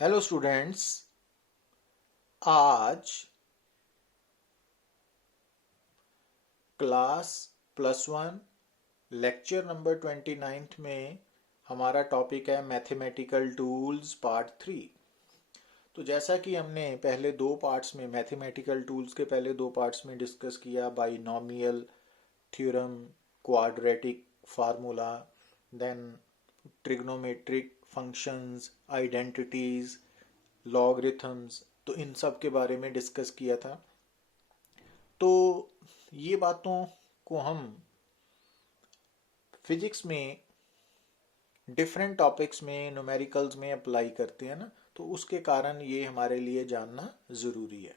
Hello students. आज class +1 lecture number 29 में हमारा टॉपिक है मैथमेटिकल टूल्स पार्ट 3। तो जैसा कि हमने पहले दो पार्ट्स में मैथमेटिकल टूल्स के पहले दो पार्ट्स में डिस्कस किया, binomial theorem, quadratic formula, then trigonometric functions, identities, logarithms, तो इन सब के बारे में डिस्कस किया था। तो ये बातों को हम फिजिक्स में डिफरेंट टॉपिक्स में न्यूमेरिकल्स में अप्लाई करते हैं ना, तो उसके कारण ये हमारे लिए जानना ज़रूरी है।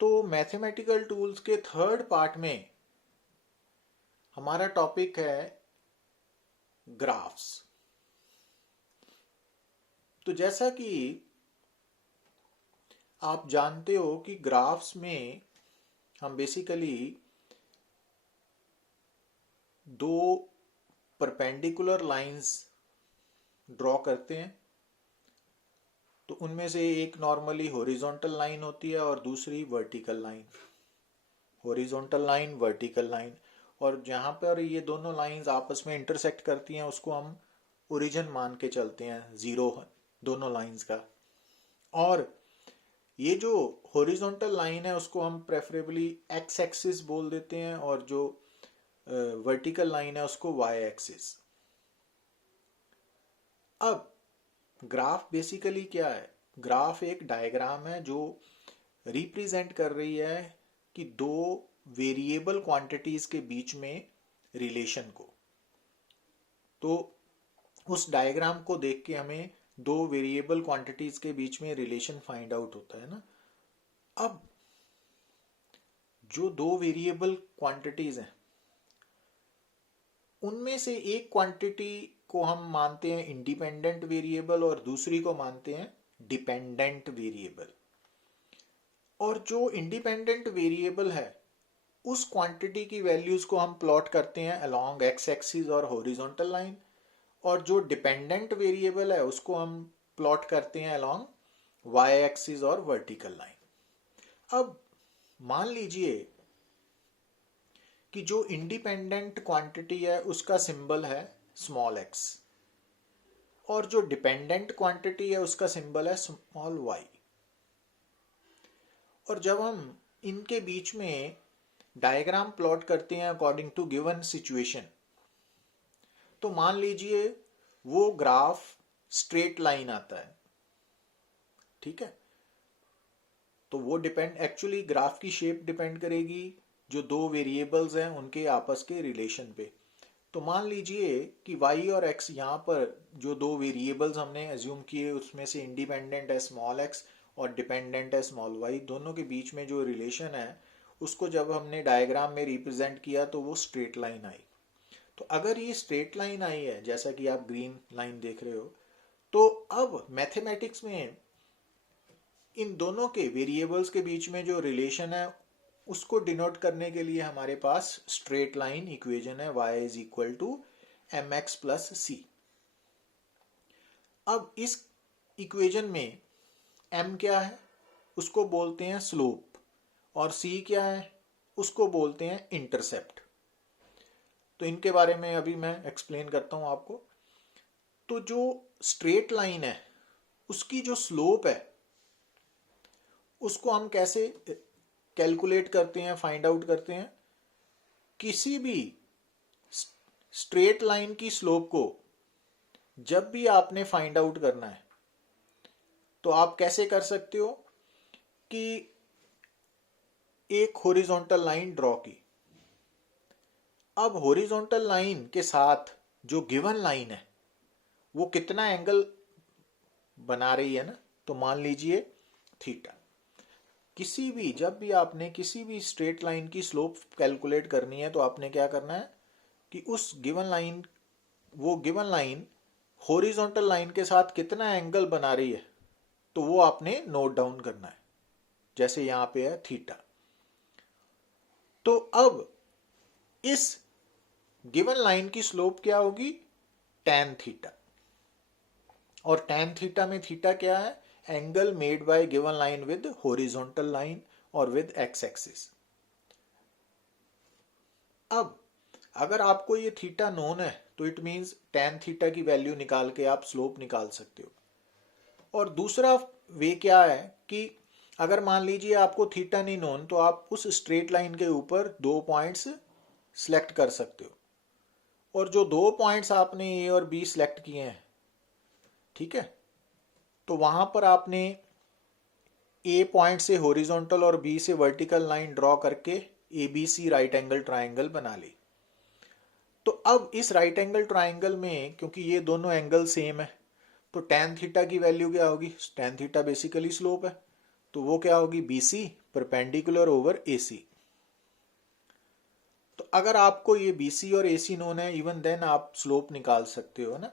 तो मैथमेटिकल टूल्स के थर्ड पार्ट में हमारा टॉपिक है ग्राफ्स। तो जैसा कि आप जानते हो कि ग्राफ्स में हम बेसिकली दो परपेंडिकुलर लाइंस ड्रॉ करते हैं। तो उनमें से एक नॉर्मली हॉरिजॉन्टल लाइन होती है और दूसरी vertical line. Horizontal line, vertical line, और जहाँ पर ये दोनों लाइंस आपस में इंटरसेक्ट करती हैं उसको हम ओरिजिन मान के चलते हैं, जीरो दोनों लाइंस का। और ये जो हॉरिजॉन्टल लाइन है उसको हम प्रेफरेबली एक्स एक्सिस बोल देते हैं, और जो वर्टिकल लाइन है उसको वाई एक्सिस। अब ग्राफ बेसिकली क्या है? ग्राफ एक डायग्राम है जो रिप्रेजेंट कर रही है कि दो वेरिएबल क्वांटिटीज के बीच में रिलेशन को। तो उस डायग्राम को देख के हमें दो वेरिएबल क्वांटिटीज के बीच में रिलेशन फाइंड आउट होता है ना। अब जो दो वेरिएबल क्वांटिटीज हैं उनमें से एक क्वांटिटी को हम मानते हैं इंडिपेंडेंट वेरिएबल और दूसरी को मानते हैं डिपेंडेंट वेरिएबल। और जो इंडिपेंडेंट वेरिएबल है उस क्वांटिटी की वैल्यूज को हम प्लॉट करते हैं अलोंग एक्स एक्सिस और हॉरिजॉन्टल लाइन, और जो डिपेंडेंट वेरिएबल है उसको हम प्लॉट करते हैं अलोंग वाई एक्सिस और वर्टिकल लाइन। अब मान लीजिए कि जो इंडिपेंडेंट क्वांटिटी है उसका सिंबल है स्मॉल एक्स, और जो डिपेंडेंट क्वांटिटी है उसका सिंबल है स्मॉल वाई। और जब हम इनके बीच में डायग्राम प्लॉट करते हैं अकॉर्डिंग टू गिवन सिचुएशन, तो मान लीजिए वो ग्राफ स्ट्रेट लाइन आता है, ठीक है। तो वो डिपेंड, एक्चुअली ग्राफ की शेप डिपेंड करेगी जो दो वेरिएबल्स हैं उनके आपस के रिलेशन पे। तो मान लीजिए कि y और x, यहाँ पर जो दो वेरिएबल्स हमने एज्यूम किए उसमें से इंडिपेंडेंट है स्मॉल x और डिपेंडेंट है स्मॉल y, दोनों के बीच में जो रिलेशन है उसको जब हमने डायग्राम में रिप्रेजेंट किया तो वो स्ट्रेट लाइन आई। तो अगर ये स्ट्रेट लाइन आई है जैसा कि आप ग्रीन लाइन देख रहे हो, तो अब मैथमेटिक्स में इन दोनों के वेरिएबल्स के बीच में जो रिलेशन है उसको डिनोट करने के लिए हमारे पास स्ट्रेट लाइन इक्वेशन है y is equal to M x plus c. अब इस इक्वेशन में m क्या है उसको बोलते हैं स्लोप, और c क्या है उसको बोलते हैं इंटरसेप्ट। तो इनके बारे में अभी मैं एक्सप्लेन करता हूं आपको। तो जो स्ट्रेट लाइन है उसकी जो स्लोप है उसको हम कैसे कैलकुलेट करते हैं, फाइंड आउट करते हैं? किसी भी स्ट्रेट लाइन की स्लोप को जब भी आपने फाइंड आउट करना है तो आप कैसे कर सकते हो कि एक हॉरिजॉन्टल लाइन ड्रॉ की। अब हॉरिजॉन्टल लाइन के साथ जो गिवन लाइन है वो कितना एंगल बना रही है ना, तो मान लीजिए थीटा। किसी भी, जब भी आपने किसी भी स्ट्रेट लाइन की स्लोप कैलकुलेट करनी है तो आपने क्या करना है कि उस गिवन लाइन, वो गिवन लाइन हॉरिजॉन्टल लाइन के साथ कितना एंगल बना रही है तो वो आपने नोट डाउन करना है, जैसे यहां पे है थीटा। तो अब इस गिवन लाइन की स्लोप क्या होगी? tan theta. और tan थीटा में थीटा क्या है? Angle made by given line with horizontal line और विद एक्स एक्सिस। अब अगर आपको ये थीटा नोन है तो इट मींस tan थीटा की वैल्यू निकाल के आप स्लोप निकाल सकते हो। और दूसरा वे क्या है कि अगर मान लीजिए आपको थीटा नहीं नोन तो आप उस स्ट्रेट लाइन के ऊपर 2 पॉइंट्स सिलेक्ट कर सकते हो। और जो 2 पॉइंट्स आपने ए और बी सिलेक्ट किए हैं, ठीक है, तो वहां पर आपने ए पॉइंट से हॉरिजॉन्टल और बी से वर्टिकल लाइन ड्रॉ करके ABC राइट एंगल ट्राइंगल बना ली। तो अब इस राइट एंगल ट्राइंगल में क्योंकि ये दोनों एंगल सेम है तो tan थीटा की वैल्यू क्या होगी? tan थीटा बेसिकली स्लोप है, तो वो क्या होगी? BC perpendicular over AC। तो अगर आपको ये BC और AC नोन है, इवन देन आप स्लोप निकाल सकते हो ना।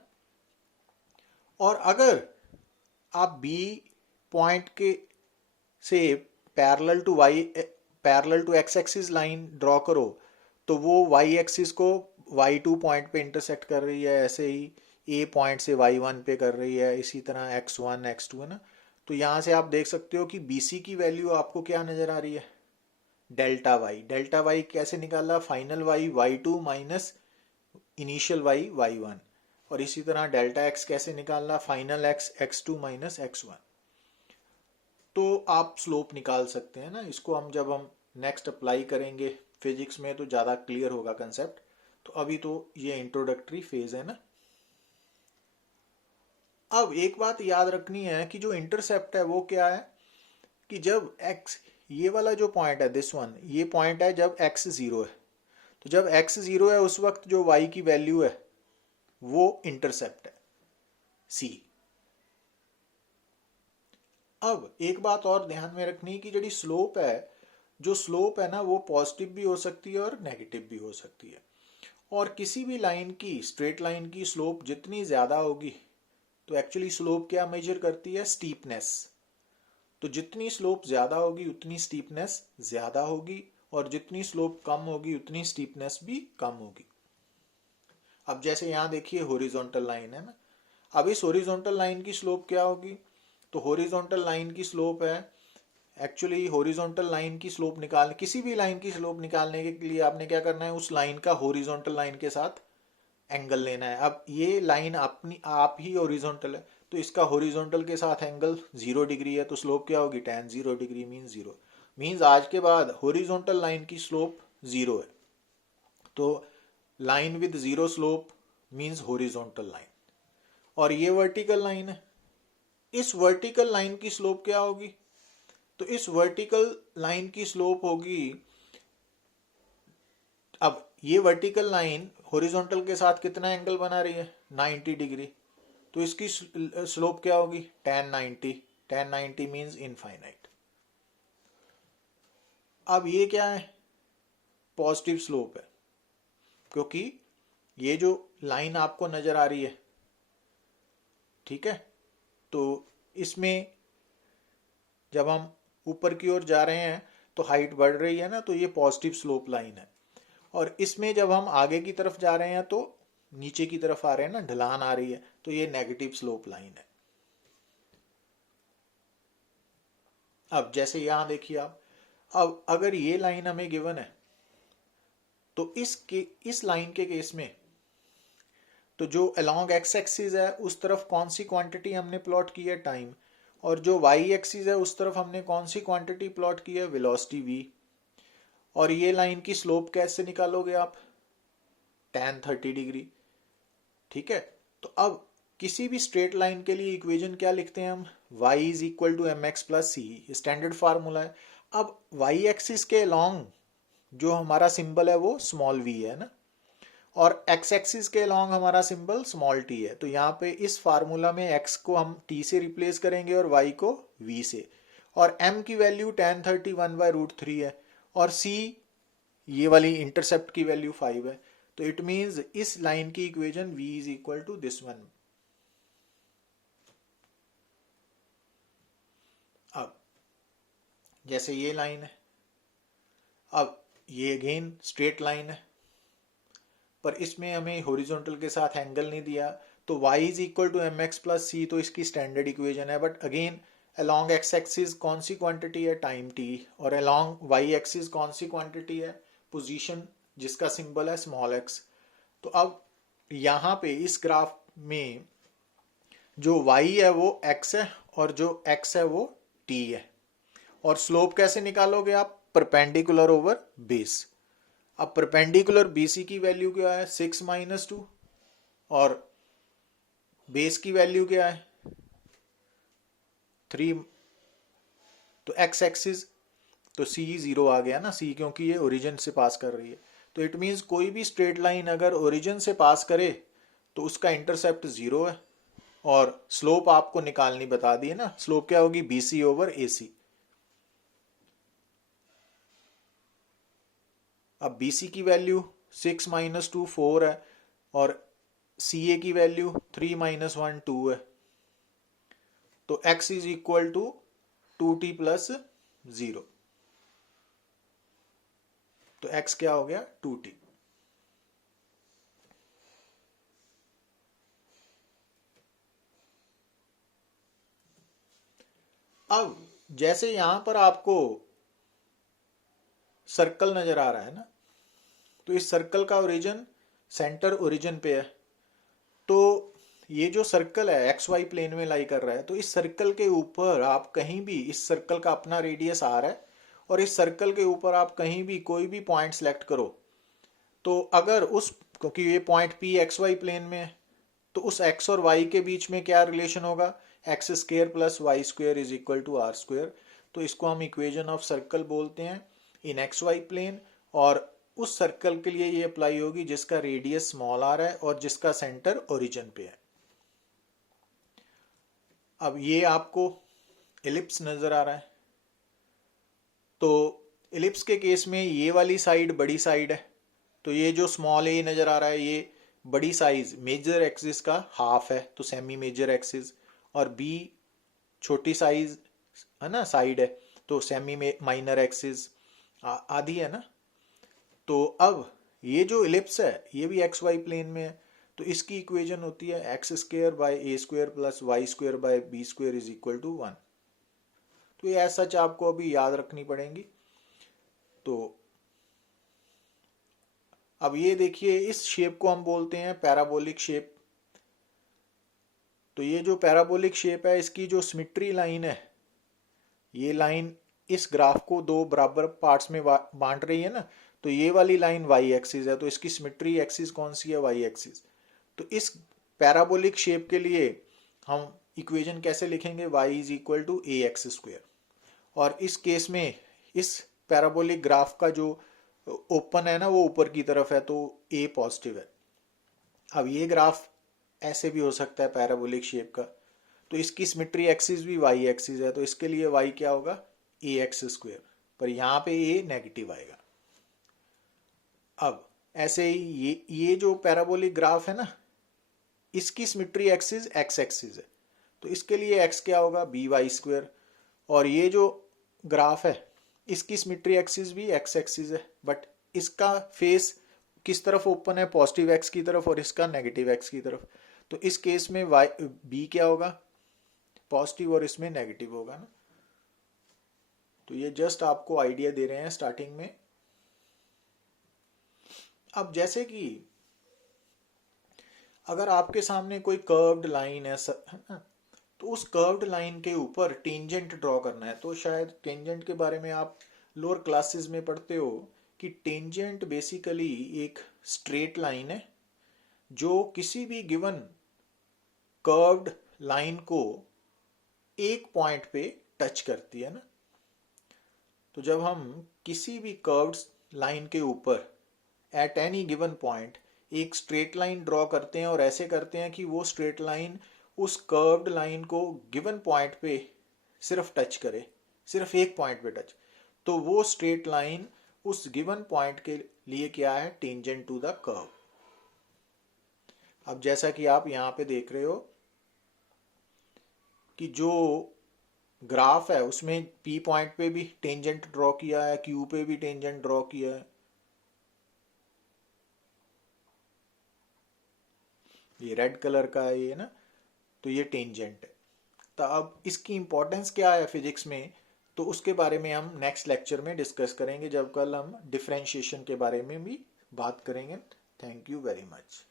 और अगर आप B पॉइंट के से parallel to x axis line draw करो तो वो y एक्सिस को y2 पॉइंट पे इंटरसेक्ट कर रही है, ऐसे ही A पॉइंट से y1 पे कर रही है, इसी तरह x1 x2 है ना। तो यहां से आप देख सकते हो कि BC की वैल्यू आपको क्या नजर आ रही है? Delta Y. डेल्टा वाई कैसे निकाला? Final Y y2 minus initial Y y1। और इसी तरह डेल्टा x कैसे निकालना? Final x x2 minus x1। तो आप स्लोप निकाल सकते हैं ना। इसको हम जब हम नेक्स्ट अप्लाई करेंगे फिजिक्स में तो ज़्यादा क्लियर होगा कंसेप्ट। तो अभी तो ये इंट्रोडक्टरी फेज है ना। अब एक बात याद रखनी है कि जो इंटरसेप्ट है वो क्या है कि जब x, ये वाला जो पॉइंट है दिस वन, ये पॉइंट है जब x 0 है। तो जब x 0 है उस वक्त जो y की वैल्यू है वो इंटरसेप्ट है C। अब एक बात और ध्यान में रखनी कि जो स्लोप है, जो स्लोप है ना वो पॉजिटिव भी हो सकती है और नेगेटिव भी हो सकती है। और किसी भी लाइन की, स्ट्रेट लाइन की स्लोप जितनी ज्यादा होगी तो एक्चुअली स्लोप क्या मेजर करती है? स्टीपनेस। तो जितनी स्लोप ज्यादा होगी उतनी स्टीपनेस ज्यादा होगी और जितनी स्लोप कम होगी उतनी स्टीपनेस भी कम होगी। अब जैसे यहां देखिए हॉरिजॉन्टल लाइन है ना। अब इस हॉरिजॉन्टल लाइन की स्लोप क्या होगी? तो हॉरिजॉन्टल लाइन की स्लोप है, एक्चुअली हॉरिजॉन्टल लाइन की स्लोप निकालने, किसी भी लाइन की स्लोप निकालने के लिए आपने क्या करना है? उस लाइन का हॉरिजॉन्टल लाइन के साथ एंगल लेना है। अब ये लाइन अपनी आप ही हॉरिजॉन्टल है तो इसका हॉरिजॉन्टल के साथ एंगल 0 डिग्री है, तो स्लोप क्या होगी? tan 0 degree means 0। मीन्स आज के बाद हॉरिजॉन्टल लाइन की स्लोप 0 है। तो line with 0 slope means horizontal line. और ये वर्टिकल लाइन है, इस वर्टिकल लाइन की स्लोप क्या होगी? तो इस वर्टिकल लाइन की स्लोप होगी, अब ये वर्टिकल लाइन हॉरिजॉन्टल के साथ कितना एंगल बना रही है? 90 डिग्री। तो इसकी स्लोप क्या होगी? tan 90। tan 90 means infinite. अब ये क्या है? पॉजिटिव स्लोप है, क्योंकि ये जो लाइन आपको नजर आ रही है, ठीक है, तो इसमें जब हम ऊपर की ओर जा रहे हैं तो हाइट बढ़ रही है ना, तो ये पॉजिटिव स्लोप लाइन है। और इसमें जब हम आगे की तरफ जा रहे हैं तो नीचे की तरफ आ रहे हैं ना, ढलान आ रही है, तो ये नेगेटिव स्लोप लाइन है। अब जैसे यहां देखिए आप, अब अगर ये लाइन हमें गिवन है तो इस लाइन के केस में तो जो अलोंग एक्स एक्सिस है उस तरफ कौन सी क्वांटिटी हमने प्लॉट की है? टाइम। और जो वाई एक्सिस है उस तरफ हमने कौन सी क्वांटिटी प्लॉट की है? Velocity v। और ये लाइन की स्लोप कैसे निकालोगे आप? tan 30 degree. ठीक है, तो अब किसी भी स्ट्रेट लाइन के लिए इक्वेशन क्या लिखते हैं हम? y is equal to M x plus C, standard formula है। अब y एक्सिस के अलोंग जो हमारा सिंबल है वो स्मॉल v है ना, और x एक्सिस के अलोंग हमारा सिंबल स्मॉल t है। तो यहाँ पे इस फार्मूला में x को हम t से रिप्लेस करेंगे और y को v से। और m की वैल्यू tan 30 1/√3 है और c ये वाली इंटरसेप्ट की वैल्यू 5 है। तो इट मींस इस लाइन की equation v is equal to this one. अब जैसे ये लाइन है, अब ये अगेन स्ट्रेट लाइन है पर इसमें हमें हॉरिजॉन्टल के साथ एंगल नहीं दिया, तो y is equal to M x plus c, तो इसकी स्टैंडर्ड इक्वेशन है। But again along x axis कौन सी क्वांटिटी है, टाइम t, और along y एक्सिस कौन सी क्वांटिटी है, पोजीशन, जिसका सिंबल है स्मॉल x। तो अब यहाँ पे इस ग्राफ में जो y है वो x है और जो x है वो t है। और स्लोप कैसे निकालोगे आप, परपेंडिकुलर ओवर बेस। अब परपेंडिकुलर BC की वैल्यू क्या है, 6 माइनस 2, और बेस की वैल्यू क्या है 3। तो x एक्सिस तो c 0 आ गया ना, c क्योंकि ये ओरिजिन से पास कर रही है। तो इट मीन्स कोई भी स्ट्रेट लाइन अगर ओरिजिन से पास करे तो उसका इंटरसेप्ट 0 है। और स्लोप आपको निकालनी बता दी है ना, स्लोप क्या होगी, BC ओवर AC। अब BC की वैल्यू 6 माइनस 2 4 है, और CA की वैल्यू 3 माइनस 1 2 है। तो x is equal to 2t plus 0। तो x क्या हो गया, 2t। अब जैसे यहां पर आपको सर्कल नजर आ रहा है ना, तो इस सर्कल का ओरिजिन सेंटर ओरिजिन पे है। तो ये जो सर्कल है एक्स वाई प्लेन में लाई कर रहा है, तो इस सर्कल के ऊपर आप कहीं भी, इस सर्कल का अपना रेडियस आर है, और इस सर्कल के ऊपर आप कहीं भी कोई भी पॉइंट सेलेक्ट करो, तो अगर उस, क्योंकि ये point P X Y plane में है, तो उस एक्स और वाई के बीच में क्या रिलेशन होगा, X square plus Y square is equal to R square. तो इसको हम इक्वेशन ऑफ सर्कल बोलते हैं इन एक्स वाई प्लेन। और उस सर्कल के लिए ये अप्लाई होगी जिसका रेडियस स्मॉल आर है और जिसका सेंटर ओरिजिन पे है। अब ये आपको एलिप्स नजर आ रहा है, तो एलिप्स के केस में ये वाली साइड बड़ी साइड है, तो ये जो स्मॉल ए नजर आ रहा है ये बड़ी साइज मेजर एक्सिस का हाफ है, तो सेमी मेजर एक्सिस। और बी छोटी साइज है ना साइड है, तो सेमी माइनर एक्सिस आदि है ना। तो अब ये जो इलिप्स है ये भी एक्स वाई प्लेन में है, तो इसकी इक्वेशन होती है X square by A square plus Y square by B square is equal to 1। तो ये ऐसा सच आपको अभी याद रखनी पड़ेगी। तो अब ये देखिए, इस शेप को हम बोलते हैं पैराबोलिक शेप। तो ये जो पैराबोलिक शेप है इसकी जो सिमेट्री लाइन है, ये लाइन इस ग्राफ को दो बराबर पार्ट्स में बांट रही है ना, तो ये वाली लाइन वाई एक्सिस है, तो इसकी सिमेट्री एक्सिस कौन सी है, वाई एक्सिस। तो इस पैराबोलिक शेप के लिए हम इक्वेशन कैसे लिखेंगे, Y is equal to A X square. और इस केस में इस पैराबोलिक ग्राफ का जो ओपन है ना वो ऊपर की तरफ है, तो ए पॉजिटिव है। अब ये ग्राफ ऐसे भी हो सकता है पैराबोलिक शेप का, तो इसकी सिमेट्री एक्सिस भी वाई एक्सिस है, तो इसके लिए वाई क्या होगा, ए एक्स स्क्वेयर, पर यहाँ पे ए नेगेटिव आएगा। अब ऐसे ही ये जो पैराबोलिक ग्राफ है ना, इसकी सिमेट्री एक्सिस एक्स एक्सिस है, तो इसके लिए एक्स क्या होगा, बी वाई स्क्वेयर। और ये जो ग्राफ है इसकी सिमेट्री एक्सिस भी एक्स एक्सिस है, बट इसका फेस किस तरफ ओपन है, पॉजिटिव एक्स की तरफ, और इसका नेगेटिव एक्स की तरफ। तो इस केस में वाई बी क्या होगा, पॉजिटिव, और इसमें नेगेटिव होगा ना। तो ये जस्ट आपको आइडिया दे रहे हैं स्टार्टिंग में। अब जैसे कि अगर आपके सामने कोई कर्व्ड लाइन है ना, तो उस कर्व्ड लाइन के ऊपर टेंजेंट ड्रॉ करना है। तो शायद टेंजेंट के बारे में आप लोअर क्लासेस में पढ़ते हो कि टेंजेंट बेसिकली एक स्ट्रेट लाइन है जो किसी भी गिवन कर्व्ड लाइन को एक पॉइंट पे टच करती है ना। तो जब हम किसी भी कर्व्ड लाइन के ऊपर एट एनी गिवन पॉइंट एक स्ट्रेट लाइन ड्रॉ करते हैं, और ऐसे करते हैं कि वो स्ट्रेट लाइन उस कर्व्ड लाइन को गिवन पॉइंट पे सिर्फ टच करे, सिर्फ एक पॉइंट पे टच, तो वो स्ट्रेट लाइन उस गिवन पॉइंट के लिए क्या है, टेंजेंट टू द कर्व। अब जैसा कि आप यहां पे देख रहे हो कि जो ग्राफ है उसमें पी पॉइंट पे भी टेंजेंट ड्रॉ किया है, क्यू पे भी टेंजेंट ड्रॉ किया है, ये रेड कलर का है ये ना, तो ये टेंजेंट है। तो अब इसकी इम्पोर्टेंस क्या है फिजिक्स में, तो उसके बारे में हम नेक्स्ट लेक्चर में डिस्कस करेंगे, जब कल हम डिफरेंशिएशन के बारे में भी बात करेंगे। Thank you very much.